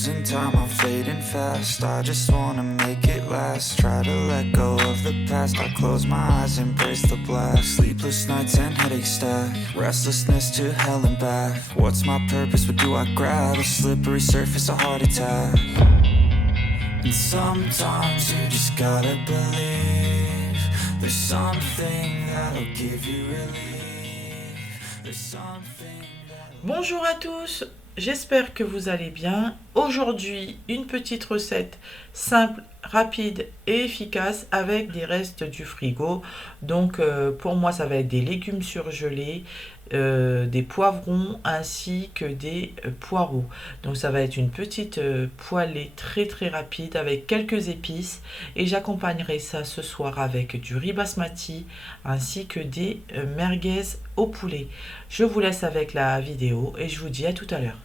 losing time, I'm fading fast. I just wanna make it last. Try to let go of the past. I close my eyes, embrace the blast. Sleepless nights and headaches stack. Restlessness to hell and back. What's my purpose? What do I grab? A slippery surface, a heart attack. And sometimes you just gotta believe. There's something that'll give you relief. There's something that'll... Bonjour à tous, j'espère que vous allez bien. Aujourd'hui, une petite recette simple, rapide et efficace avec des restes du frigo. Donc pour moi, ça va être des légumes surgelés, des poivrons ainsi que des poireaux. Donc ça va être une petite poêlée très très rapide avec quelques épices et j'accompagnerai ça ce soir avec du riz basmati ainsi que des merguez au poulet. Je vous laisse avec la vidéo et je vous dis à tout à l'heure.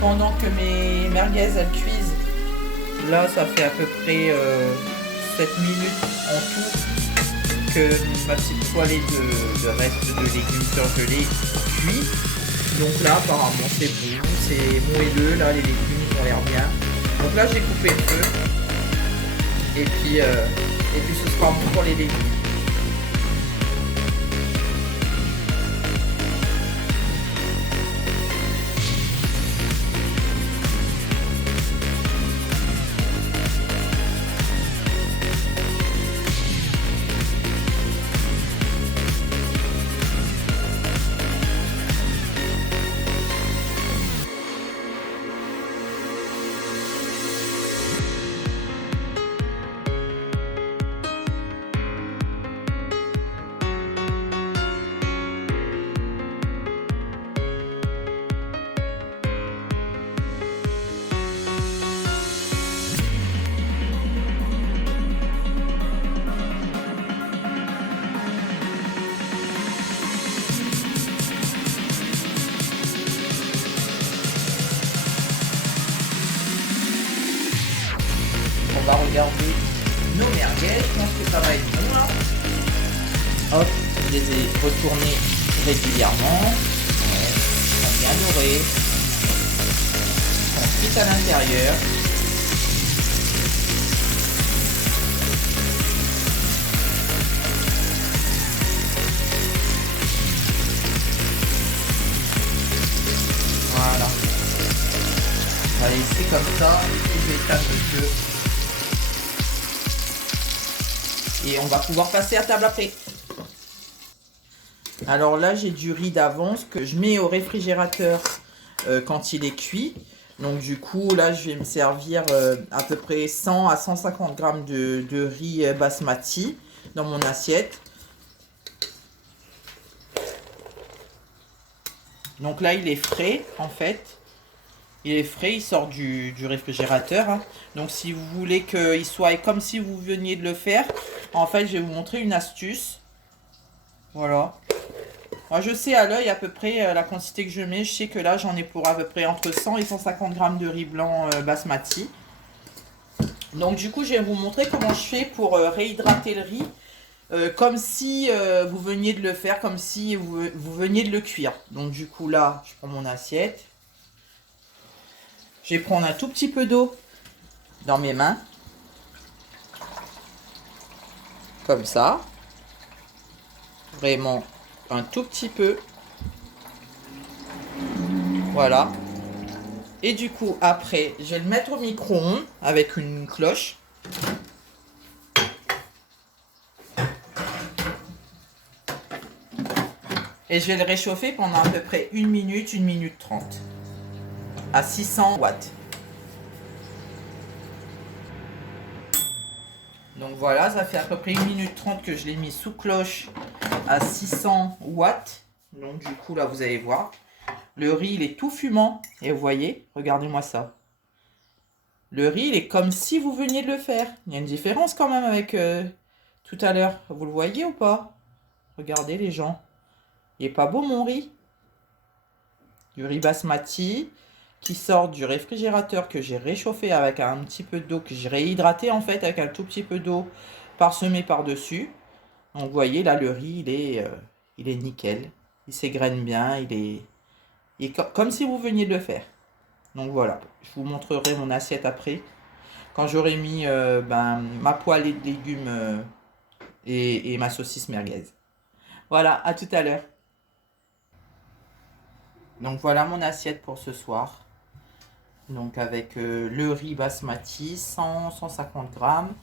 pendant que mes merguez elles cuisent, là ça fait à peu près 7 minutes en tout que ma petite poêlée de reste de légumes surgelés cuit. Donc là apparemment c'est bon, c'est moelleux, là les légumes ils ont l'air bien. Donc là j'ai coupé le feu et puis ce sera bon pour les légumes. On va regarder nos merguez, je pense que ça va être bon là. Hop, je les ai retournés régulièrement. Ouais, ils sont bien dorés. Ils sont cuits à l'intérieur. Voilà. On va laisser comme ça, et je vais éteindre le feu. Et on va pouvoir passer à table après. Alors là, j'ai du riz d'avance que je mets au réfrigérateur quand il est cuit. Donc du coup, là, je vais me servir à peu près 100 à 150 grammes de riz basmati dans mon assiette. Donc là, il est frais, en fait. Il est frais, il sort du réfrigérateur. Hein. Donc si vous voulez qu'il soit comme si vous veniez de le faire, en fait, je vais vous montrer une astuce. Voilà. Moi, je sais à l'œil à peu près la quantité que je mets. Je sais que là, j'en ai pour à peu près entre 100 et 150 grammes de riz blanc basmati. Donc du coup, je vais vous montrer comment je fais pour réhydrater le riz. Comme si vous veniez de le faire, comme si vous veniez de le cuire. Donc du coup, là, je prends mon assiette. Je vais prendre un tout petit peu d'eau dans mes mains. Comme ça. Vraiment un tout petit peu. Voilà. Et du coup, après, je vais le mettre au micro-ondes avec une cloche. Et je vais le réchauffer pendant à peu près 1 minute 30. À 600 watts. Donc voilà, ça fait à peu près 1 minute 30 que je l'ai mis sous cloche à 600 watts. Donc du coup, là, vous allez voir. Le riz, il est tout fumant. Et vous voyez, regardez-moi ça. Le riz, il est comme si vous veniez de le faire. Il y a une différence quand même avec tout à l'heure. Vous le voyez ou pas? Regardez les gens. Il est pas beau mon riz? Du riz basmati qui sort du réfrigérateur que j'ai réchauffé avec un petit peu d'eau, que j'ai réhydraté en fait avec un tout petit peu d'eau parsemée par-dessus. Donc vous voyez là le riz il est nickel. Il s'égrène bien, il est comme si vous veniez de le faire. Donc voilà, je vous montrerai mon assiette après. Quand j'aurai mis ma poêlée de légumes et ma saucisse merguez. Voilà, à tout à l'heure. Donc voilà mon assiette pour ce soir. Donc avec le riz basmati, 150 grammes,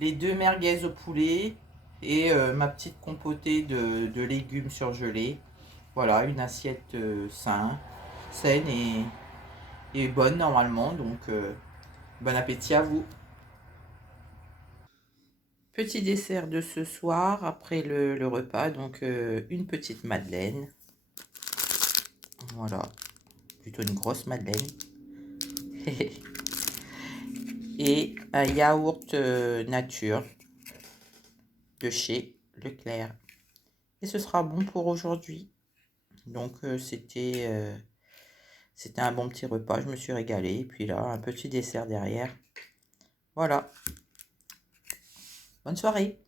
les 2 merguez au poulet et ma petite compotée de légumes surgelés. Voilà, une assiette saine et bonne normalement. Donc bon appétit à vous. Petit dessert de ce soir après le repas, donc une petite madeleine. Voilà, plutôt une grosse madeleine. Et un yaourt nature de chez Leclerc. Et ce sera bon pour aujourd'hui. Donc c'était C'était un bon petit repas, je me suis régalée. Et puis là, un petit dessert derrière. Voilà. Bonne soirée.